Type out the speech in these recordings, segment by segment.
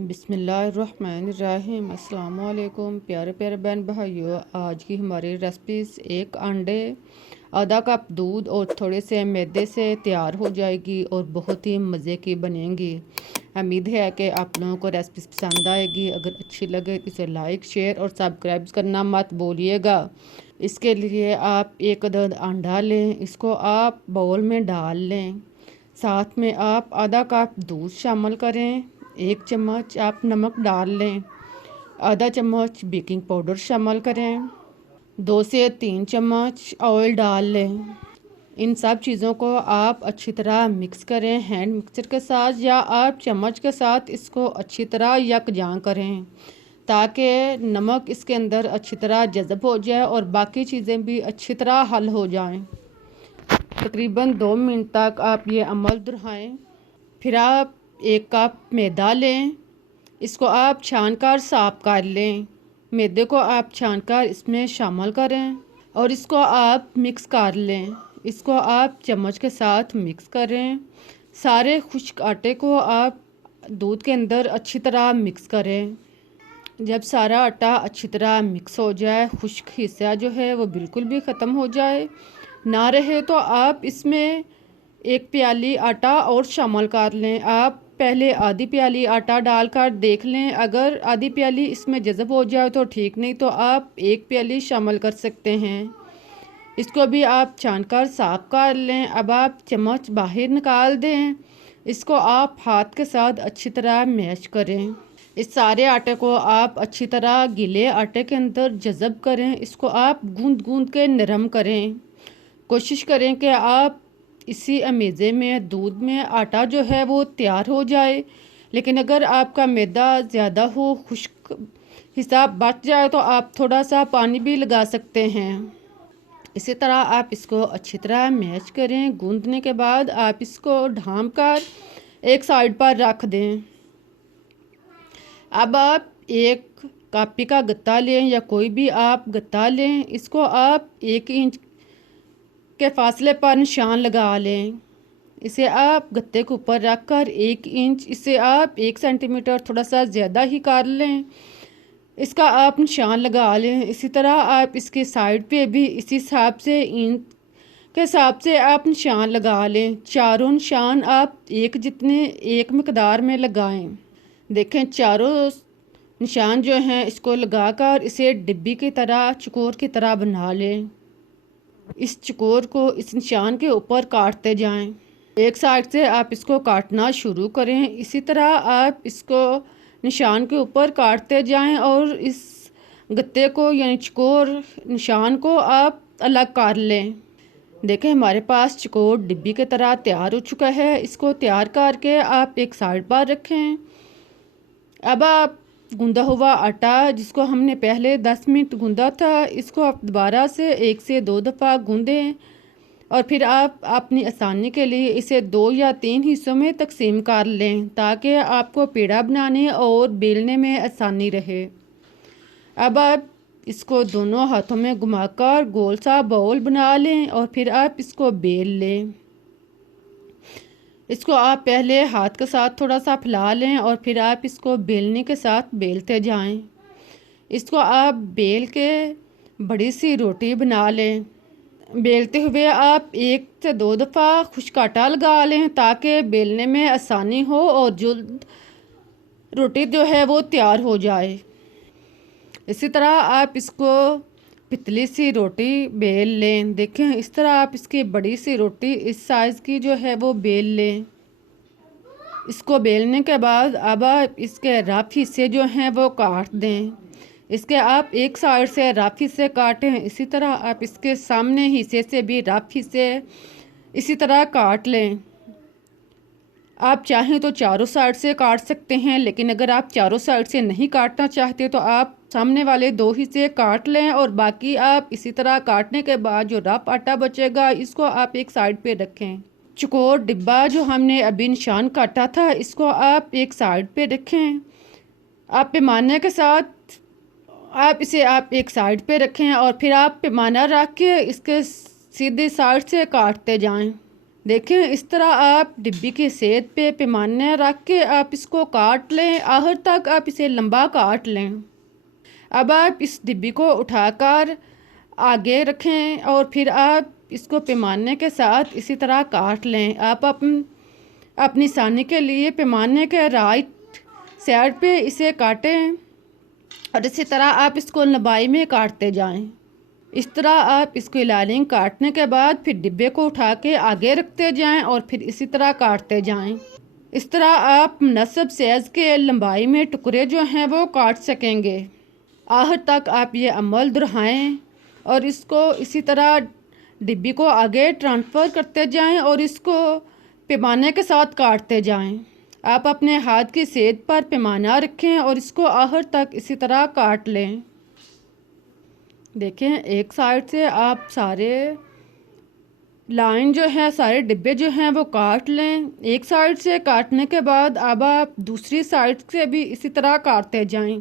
बिस्मिल्लाहिर्रहमानिर्रहीम। अस्सलाम वालेकुम प्यारे प्यारे बहन भाइयों। आज की हमारी रेसिपीज एक अंडे, आधा कप दूध और थोड़े से मैदे से तैयार हो जाएगी और बहुत ही मज़े की बनेंगी। उम्मीद है कि आप लोगों को रेसिपीज पसंद आएगी। अगर अच्छी लगे तो इसे लाइक शेयर और सब्सक्राइब करना मत भूलिएगा। इसके लिए आप एक अदद अंडा लें, इसको आप बाउल में डाल लें। साथ में आप आधा कप दूध शामिल करें। 1 चम्मच आप नमक डाल लें। आधा चम्मच बेकिंग पाउडर शामिल करें। 2 से 3 चम्मच ऑयल डाल लें। इन सब चीज़ों को आप अच्छी तरह मिक्स करें हैंड मिक्सर के साथ या आप चम्मच के साथ इसको अच्छी तरह यकजां करें ताकि नमक इसके अंदर अच्छी तरह जज़ब हो जाए और बाकी चीज़ें भी अच्छी तरह हल हो जाएं। तकरीबन 2 मिनट तक आप ये अमल दोहराएं। फिर आप 1 कप मैदा लें, इसको आप छान कर साफ कर लें। मैदे को आप छान कर इसमें शामिल करें और इसको आप मिक्स कर लें। इसको आप चम्मच के साथ मिक्स करें। सारे खुश्क आटे को आप दूध के अंदर अच्छी तरह मिक्स करें। जब सारा आटा अच्छी तरह मिक्स हो जाए, खुश्क हिस्सा जो है वो बिल्कुल भी ख़त्म हो जाए ना रहे, तो आप इसमें 1 प्याली आटा और शामिल कर लें। आप पहले आधी प्याली आटा डालकर देख लें, अगर आधी प्याली इसमें जज़ब हो जाए तो ठीक, नहीं तो आप 1 प्याली शामिल कर सकते हैं। इसको भी आप छान कर साफ कर लें। अब आप चम्मच बाहर निकाल दें। इसको आप हाथ के साथ अच्छी तरह मैश करें। इस सारे आटे को आप अच्छी तरह गीले आटे के अंदर जज़ब करें। इसको आप गूंद गूंद के नरम करें। कोशिश करें कि आप इसी अमेज़े में दूध में आटा जो है वो तैयार हो जाए। लेकिन अगर आपका मैदा ज़्यादा हो, खुश्क हिसाब बच जाए, तो आप थोड़ा सा पानी भी लगा सकते हैं। इसी तरह आप इसको अच्छी तरह मैश करें। गूंदने के बाद आप इसको ढाँप कर एक साइड पर रख दें। अब आप एक कापी का गत्ता लें या कोई भी आप गत्ता लें। इसको आप 1 इंच के फासले पर निशान लगा लें। इसे आप गत्ते के ऊपर रख कर 1 इंच, इसे आप 1 सेंटीमीटर थोड़ा सा ज़्यादा ही कर लें। इसका आप निशान लगा लें। इसी तरह आप इसके साइड पे भी इसी हिसाब से इंच के हिसाब से आप निशान लगा लें। चारों निशान आप एक जितने एक मकदार में लगाएं। देखें, चारों निशान जो हैं इसको लगाकर इसे डिब्बी की तरह, चकोर की तरह बना लें। इस चकोर को इस निशान के ऊपर काटते जाएं। एक साइड से आप इसको काटना शुरू करें। इसी तरह आप इसको निशान के ऊपर काटते जाएं और इस गत्ते को यानी चकोर निशान को आप अलग कर लें। देखें, हमारे पास चकोर डिब्बी की तरह तैयार हो चुका है। इसको तैयार करके आप एक साइड पर रखें। अब आप गूंदा हुआ आटा जिसको हमने पहले 10 मिनट गूंदा था, इसको आप दोबारा से 1 से 2 दफ़ा गूंदें और फिर आप अपनी आसानी के लिए इसे 2 या 3 हिस्सों में तकसीम कर लें ताकि आपको पेड़ा बनाने और बेलने में आसानी रहे। अब आप इसको दोनों हाथों में घुमाकर गोल सा बाउल बना लें और फिर आप इसको बेल लें। इसको आप पहले हाथ के साथ थोड़ा सा फैला लें और फिर आप इसको बेलने के साथ बेलते जाएं। इसको आप बेल के बड़ी सी रोटी बना लें। बेलते हुए आप 1 से 2 दफ़ा खुश्क आटा लगा लें ताकि बेलने में आसानी हो और जल्द रोटी जो है वो तैयार हो जाए। इसी तरह आप इसको पतली सी रोटी बेल लें। देखें, इस तरह आप इसकी बड़ी सी रोटी इस साइज़ की जो है वो बेल लें। इसको बेलने के बाद अब आप इसके रफ हिस्से जो हैं वो काट दें। इसके आप एक साइड से रफ हिस्से काटें। इसी तरह आप इसके सामने हिस्से से भी रफ हिस्से इसी तरह काट लें। आप चाहें तो चारों साइड से काट सकते हैं, लेकिन अगर आप चारों साइड से नहीं काटना चाहते तो आप सामने वाले 2 हिस्से काट लें और बाकी आप इसी तरह काटने के बाद जो रफ आटा बचेगा इसको आप एक साइड पे रखें। चकोर डिब्बा जो हमने अभी निशान काटा था इसको आप एक साइड पे रखें। आप पैमाने के साथ आप इसे आप एक साइड पे रखें और फिर आप पैमाना रख के इसके सीधी साइड से काटते जाएं। देखें इस तरह आप डिब्बी की सेध पे पैमाने रख के आप इसको काट लें, आखिर तक आप इसे लंबा काट लें। अब आप इस डिब्बी को उठाकर आगे रखें और फिर आप इसको पैमाने के साथ इसी तरह काट लें। आप अपनी आसानी के लिए पैमाने के राइट साइड पे इसे काटें और इसी तरह आप इसको लंबाई में काटते जाएं। इस तरह आप इसकी लाइनिंग काटने के बाद फिर डिब्बे को उठा के आगे रखते जाएं और फिर इसी तरह काटते जाएं। इस तरह आप मुनासिब साइज़ के लंबाई में टुकड़े जो हैं वो काट सकेंगे। आखिर तक आप ये अमल दोहराएं और इसको इसी तरह डिब्बी को आगे ट्रांसफ़र करते जाएं और इसको पैमाने के साथ काटते जाएं। आप अपने हाथ की सेध पर पैमाना रखें और इसको आखिर तक इसी तरह काट लें। देखें एक साइड से आप सारे लाइन जो है, सारे डिब्बे जो हैं वो काट लें। एक साइड से काटने के बाद अब आप दूसरी साइड से भी इसी तरह काटते जाएं।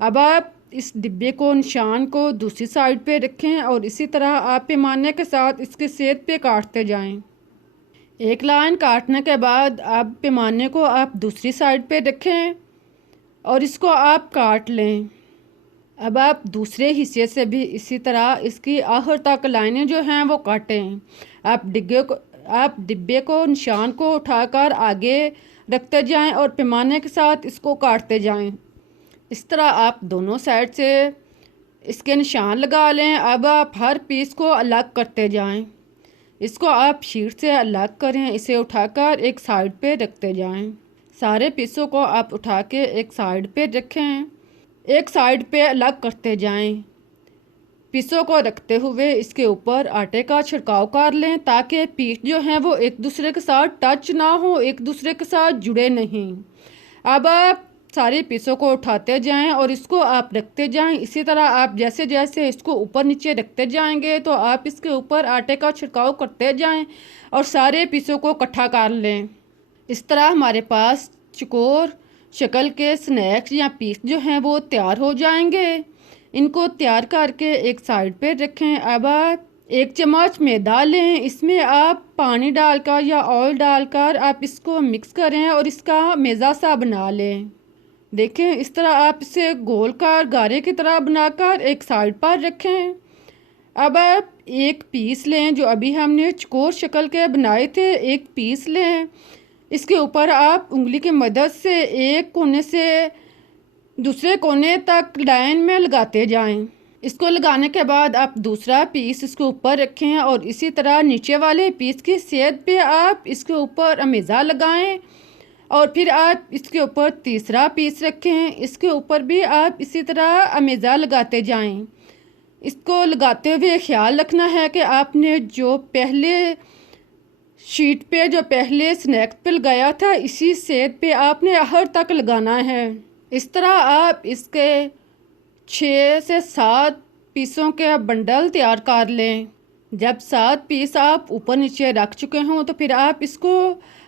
अब आप इस डिब्बे को, निशान को दूसरी साइड पे रखें और इसी तरह आप पैमाने के साथ इसके सेध पे काटते जाएं। एक लाइन काटने के बाद अब पैमाने को आप दूसरी साइड पे रखें और इसको आप काट लें। अब आप दूसरे हिस्से से भी इसी तरह इसकी आखिर तक लाइनें जो हैं वो काटें। आप डिब्बे को, निशान को उठाकर आगे रखते जाएं और पैमाने के साथ इसको काटते जाएं। इस तरह आप दोनों साइड से इसके निशान लगा लें। अब आप हर पीस को अलग करते जाएं। इसको आप शीट से अलग करें, इसे उठाकर एक साइड पे रखते जाएं। सारे पीसों को आप उठा के एक साइड पे रखें, एक साइड पे अलग करते जाएं। पीसों को रखते हुए इसके ऊपर आटे का छिड़काव कर लें ताकि पीस जो हैं वो एक दूसरे के साथ टच ना हो, एक दूसरे के साथ जुड़े नहीं। अब आप सारे पीसों को उठाते जाएं और इसको आप रखते जाएं। इसी तरह आप जैसे जैसे इसको ऊपर नीचे रखते जाएंगे तो आप इसके ऊपर आटे का छिड़काव करते जाएं और सारे पीसों को इकट्ठा कर लें। इस तरह हमारे पास चकोर शक्ल के स्नैक्स या पीस जो हैं वो तैयार हो जाएंगे। इनको तैयार करके एक साइड पे रखें। अब आप 1 चम्मच मैदा लें, इसमें आप पानी डालकर या ऑयल डालकर आप इसको मिक्स करें और इसका मैदा सा बना लें। देखें इस तरह आप इसे गोल कर गारे की तरह बनाकर एक साइड पर रखें। अब आप एक पीस लें जो अभी हमने चकोर शक्ल के बनाए थे, एक पीस लें। इसके ऊपर आप उंगली की मदद से एक कोने से दूसरे कोने तक लाइन में लगाते जाएं। इसको लगाने के बाद आप दूसरा पीस इसके ऊपर रखें और इसी तरह नीचे वाले पीस की सेध पे आप इसके ऊपर अमेज़ा लगाएं और फिर आप इसके ऊपर तीसरा पीस रखें। इसके ऊपर भी आप इसी तरह अमेज़ा लगाते जाएं। इसको लगाते हुए ख्याल रखना है कि आपने जो पहले शीट पे, जो पहले स्नैक पे लगाया था, इसी सेध पे आपने आखिर तक लगाना है। इस तरह आप इसके 6 से 7 पीसों के बंडल तैयार कर लें। जब 7 पीस आप ऊपर नीचे रख चुके हों तो फिर आप इसको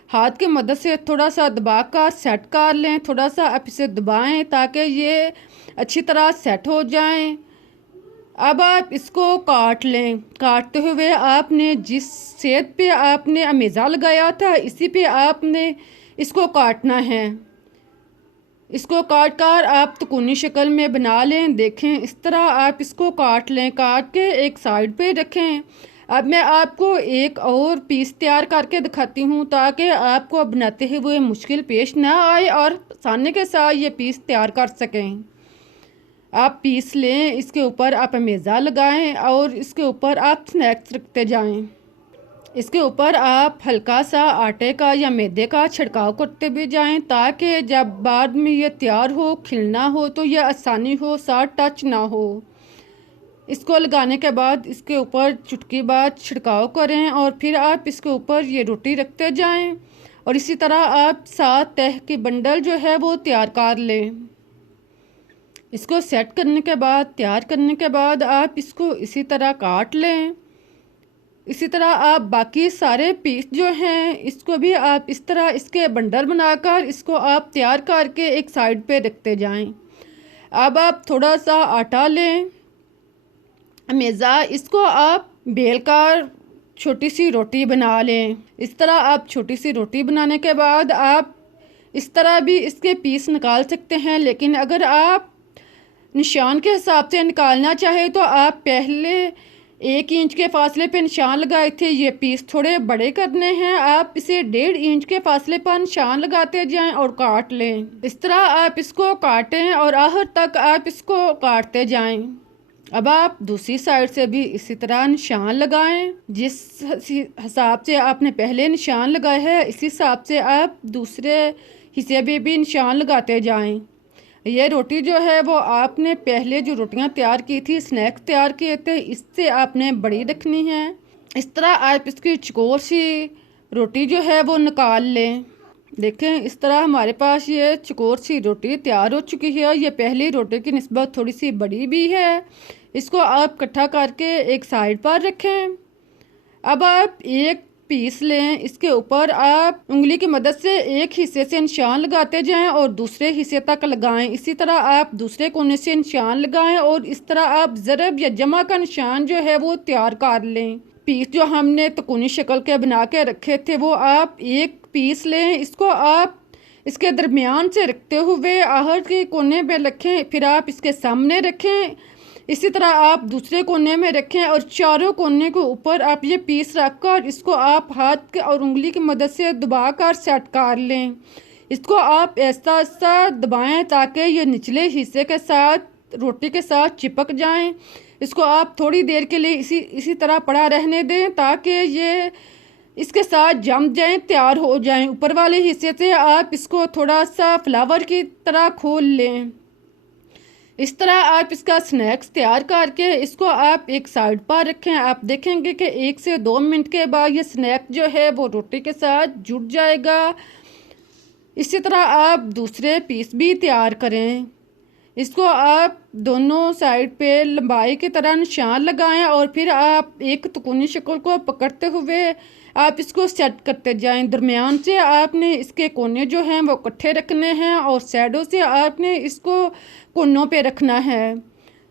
हाथ की मदद से थोड़ा सा दबाकर सेट कर लें। थोड़ा सा आप इसे दबाएं ताकि ये अच्छी तरह सेट हो जाएं। अब आप इसको काट लें। काटते हुए आपने जिस सेध पे आपने अमेज़ा लगाया था इसी पे आपने इसको काटना है। इसको काट कर आप तिकोनी शक्ल में बना लें। देखें इस तरह आप इसको काट लें, काट के एक साइड पे रखें। अब मैं आपको एक और पीस तैयार करके दिखाती हूँ ताकि आपको बनाते हुए मुश्किल पेश ना आए और आसानी के साथ ये पीस तैयार कर सकें। आप पीस लें, इसके ऊपर आप अमेज़ा लगाएं और इसके ऊपर आप स्नैक्स रखते जाएं। इसके ऊपर आप हल्का सा आटे का या मैदे का छिड़काव करते भी जाएं ताकि जब बाद में ये तैयार हो, खिलना हो तो यह आसानी हो, साथ टच ना हो। इसको लगाने के बाद इसके ऊपर चुटकी बाद छिड़काव करें और फिर आप इसके ऊपर ये रोटी रखते जाएं और इसी तरह आप 7 तह की बंडल जो है वो तैयार कर लें। इसको सेट करने के बाद, तैयार करने के बाद आप इसको इसी तरह काट लें। इसी तरह आप बाकी सारे पीस जो हैं इसको भी आप इस तरह इसके बंडल बनाकर इसको आप तैयार करके एक साइड पे रखते जाएं। अब आप थोड़ा सा आटा लें, अमेज़ा, इसको आप बेल कर छोटी सी रोटी बना लें। इस तरह आप छोटी सी रोटी बनाने के बाद आप इस तरह भी इसके पीस निकाल सकते हैं, लेकिन अगर आप निशान के हिसाब से निकालना चाहे तो आप पहले 1 इंच के फासले पे निशान लगाए थे, ये पीस थोड़े बड़े करने हैं, आप इसे 1.5 इंच के फासले पर निशान लगाते जाएं और काट लें। इस तरह आप इसको काटें और आखिर तक आप इसको काटते जाएं। अब आप दूसरी साइड से भी इसी तरह निशान लगाएं। जिस हिसाब से आपने पहले निशान लगाए हैं इसी हिसाब से आप दूसरे हिस्से में भी निशान लगाते जाएं। ये रोटी जो है वो आपने पहले जो रोटियां तैयार की थी, स्नैक्स तैयार किए थे, इससे आपने बड़ी रखनी है। इस तरह आप इसकी चकोर सी रोटी जो है वो निकाल लें। देखें इस तरह हमारे पास ये चकोर सी रोटी तैयार हो चुकी है। ये पहली रोटी की निस्बत थोड़ी सी बड़ी भी है। इसको आप इकट्ठा करके एक साइड पर रखें। अब आप एक पीस लें, इसके ऊपर आप उंगली की मदद से एक हिस्से से निशान लगाते जाएं और दूसरे हिस्से तक लगाएं। इसी तरह आप दूसरे कोने से निशान लगाएं और इस तरह आप ज़रब या जमा का निशान जो है वो तैयार कर लें। पीस जो हमने तकूनी शक्ल के बना के रखे थे वो आप एक पीस लें, इसको आप इसके दरमियान से रखते हुए आहर के कोने पे रखें, फिर आप इसके सामने रखें। इसी तरह आप दूसरे कोने में रखें और चारों कोने के ऊपर आप ये पीस रखकर इसको आप हाथ के और उंगली की मदद से दबाकर सेट कर लें। इसको आप ऐसा ऐसा दबाएं ताकि ये निचले हिस्से के साथ रोटी के साथ चिपक जाएं। इसको आप थोड़ी देर के लिए इसी तरह पड़ा रहने दें ताकि ये इसके साथ जम जाएं, तैयार हो जाएं। ऊपर वाले हिस्से से आप इसको थोड़ा सा फ्लावर की तरह खोल लें। इस तरह आप इसका स्नैक्स तैयार करके इसको आप एक साइड पर रखें। आप देखेंगे कि 1 से 2 मिनट के बाद ये स्नैक जो है वो रोटी के साथ जुड़ जाएगा। इसी तरह आप दूसरे पीस भी तैयार करें। इसको आप दोनों साइड पे लंबाई की तरह निशान लगाएं और फिर आप एक तिकोनी शक्ल को पकड़ते हुए आप इसको सेट करते जाएं। दरमियान से आपने इसके कोने जो हैं वो इकट्ठे रखने हैं और साइडों से आपने इसको कोनों पे रखना है।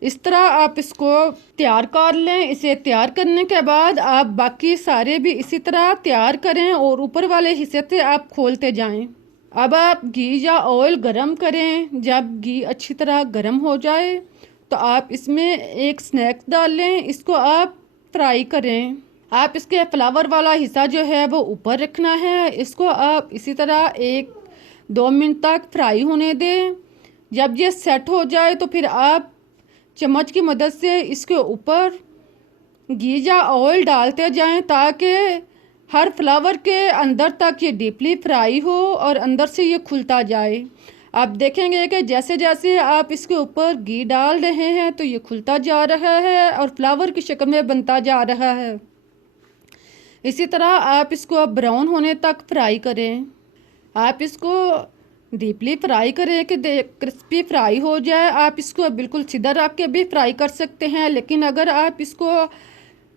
इस तरह आप इसको तैयार कर लें। इसे तैयार करने के बाद आप बाकी सारे भी इसी तरह तैयार करें और ऊपर वाले हिस्से से आप खोलते जाएं। अब आप घी या ऑयल गरम करें। जब घी अच्छी तरह गरम हो जाए तो आप इसमें एक स्नैक्स डाल लें, इसको आप फ्राई करें। आप इसके फ्लावर वाला हिस्सा जो है वो ऊपर रखना है। इसको आप इसी तरह 1-2 मिनट तक फ्राई होने दें। जब ये सेट हो जाए तो फिर आप चम्मच की मदद से इसके ऊपर घी या ऑयल डालते जाएं ताकि हर फ्लावर के अंदर तक ये डीपली फ्राई हो और अंदर से ये खुलता जाए। आप देखेंगे कि जैसे जैसे आप इसके ऊपर घी डाल रहे हैं तो ये खुलता जा रहा है और फ्लावर की शक्ल में बनता जा रहा है। इसी तरह आप इसको ब्राउन होने तक फ्राई करें। आप इसको डीपली फ्राई करें कि क्रिस्पी फ्राई हो जाए। आप इसको बिल्कुल सीधा रख के भी फ्राई कर सकते हैं, लेकिन अगर आप इसको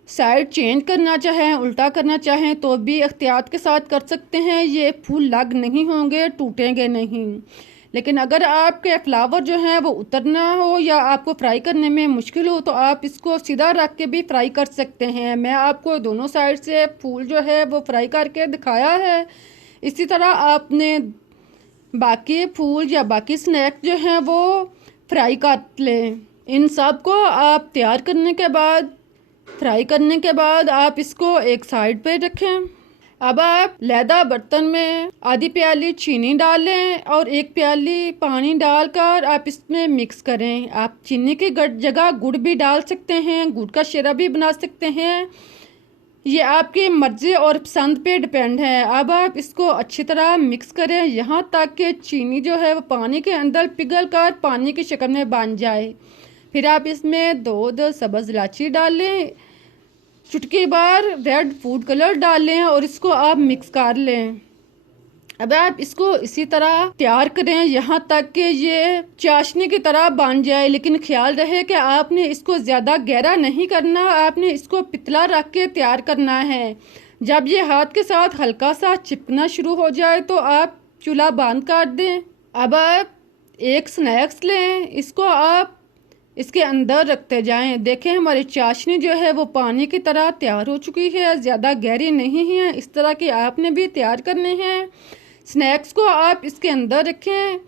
साइड चेंज करना चाहें, उल्टा करना चाहें तो भी एहतियात के साथ कर सकते हैं। ये फूल लग नहीं होंगे, टूटेंगे नहीं। लेकिन अगर आपके फ्लावर जो हैं वो उतरना हो या आपको फ्राई करने में मुश्किल हो तो आप इसको सीधा रख के भी फ्राई कर सकते हैं। मैं आपको दोनों साइड से फूल जो है वो फ्राई करके दिखाया है। इसी तरह आपने बाकी फूल या बाकी स्नैक जो हैं वो फ्राई कर लें। इन सब को आप तैयार करने के बाद फ्राई करने के बाद आप इसको एक साइड पे रखें। अब आप लैदा बर्तन में आधी प्याली चीनी डालें और 1 प्याली पानी डालकर आप इसमें मिक्स करें। आप चीनी की जगह गुड़ भी डाल सकते हैं, गुड़ का शीरा भी बना सकते हैं। ये आपकी मर्ज़ी और पसंद पे डिपेंड है। अब आप इसको अच्छी तरह मिक्स करें यहाँ तक कि चीनी जो है वो पानी के अंदर पिघल कर पानी की शक्ल में बन जाए। फिर आप इसमें 2 सब्ज़ इलायची डालें, चुटकी बार रेड फूड कलर डालें और इसको आप मिक्स कर लें। अब आप इसको इसी तरह तैयार करें यहाँ तक कि ये चाशनी की तरह बन जाए, लेकिन ख्याल रहे कि आपने इसको ज़्यादा गहरा नहीं करना, आपने इसको पतला रख के तैयार करना है। जब ये हाथ के साथ हल्का सा चिपकना शुरू हो जाए तो आप चूल्हा बंद कर दें। अब आप एक स्नैक्स लें, इसको आप इसके अंदर रखते जाएं। देखें हमारी चाशनी जो है वो पानी की तरह तैयार हो चुकी है, ज़्यादा गहरी नहीं है। इस तरह की आपने भी तैयार करने हैं। स्नैक्स को आप इसके अंदर रखें,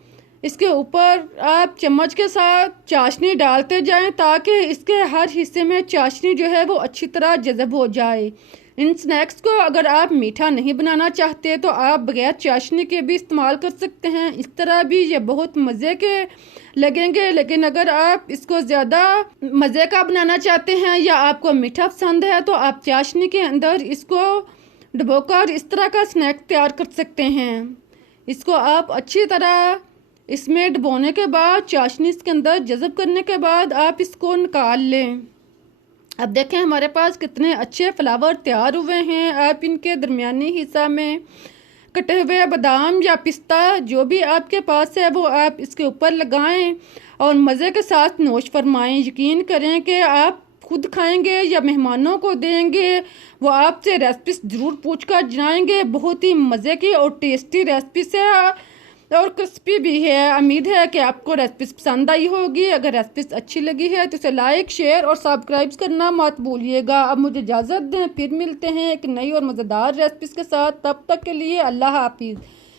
इसके ऊपर आप चम्मच के साथ चाशनी डालते जाएं ताकि इसके हर हिस्से में चाशनी जो है वो अच्छी तरह जज़ब हो जाए। इन स्नैक्स को अगर आप मीठा नहीं बनाना चाहते तो आप बगैर चाशनी के भी इस्तेमाल कर सकते हैं। इस तरह भी ये बहुत मज़े के लगेंगे। लेकिन अगर आप इसको ज़्यादा मज़े का बनाना चाहते हैं या आपको मीठा पसंद है तो आप चाशनी के अंदर इसको डुबोकर इस तरह का स्नैक तैयार कर सकते हैं। इसको आप अच्छी तरह इसमें डुबोने के बाद, चाशनी इसके अंदर जज़ब करने के बाद आप इसको निकाल लें। अब देखें हमारे पास कितने अच्छे फ्लावर तैयार हुए हैं। आप इनके दरमियानी हिस्सा में कटे हुए बादाम या पिस्ता जो भी आपके पास है वो आप इसके ऊपर लगाएं और मज़े के साथ नोश फरमाएं। यकीन करें कि आप खुद खाएंगे या मेहमानों को देंगे, वो आपसे रेसिपीज ज़रूर पूछ कर जाएंगे। बहुत ही मज़े की और टेस्टी रेसिपीज है और क्रिस्पी भी है। उम्मीद है कि आपको रेसिपीज पसंद आई होगी। अगर रेसिपीज अच्छी लगी है तो इसे लाइक, शेयर और सब्सक्राइब करना मत भूलिएगा। अब मुझे इजाज़त दें, फिर मिलते हैं एक नई और मज़ेदार रेसिपीज के साथ। तब तक के लिए अल्लाह हाफिज़।